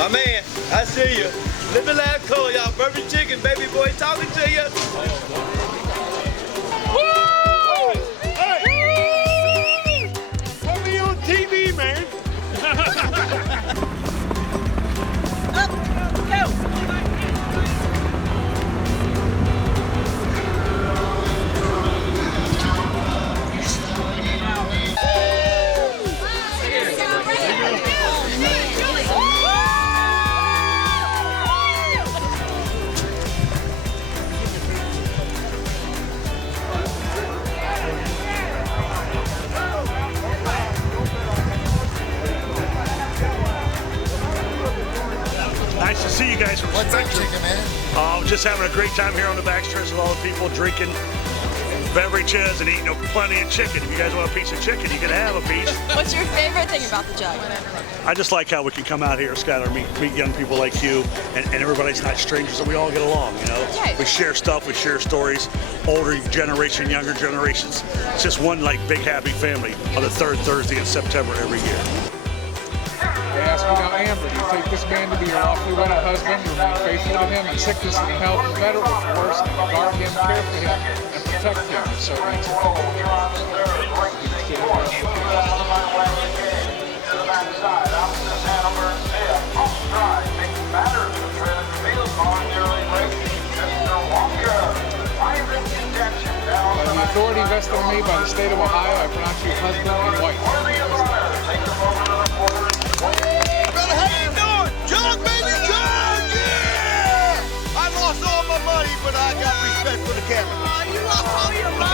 My man, I see you. Living last call, y'all. Bourbon chicken, baby boy, talking to you. Woo! Hey! Put me on TV, man. Up, go. Nice to see you guys from What's up, Spectrum. chicken man? Just having a great time here on the backstretch with all the people drinking beverages and eating plenty of chicken. If you guys want a piece of chicken, you can have a piece. What's your favorite thing about the jug? I just like how we can come out here, Skylar, meet young people like you, and everybody's not strangers, and we all get along, you know? Right. We share stuff, we share stories, older generation, younger generations. It's just one like big happy family on the third Thursday in September every year. They ask me now, Amber, do you take this man to be your lawfully wedded husband, remain faithful to him in sickness and health, and better or worse, and guard him, care for him, and protect him, and so makes By the authority vested in me by the state of Ohio, I pronounce you husband and wife. Brother, how you doing? Jug, baby, jug, yeah! I lost all my money, but I got respect for the camera. You lost all your money.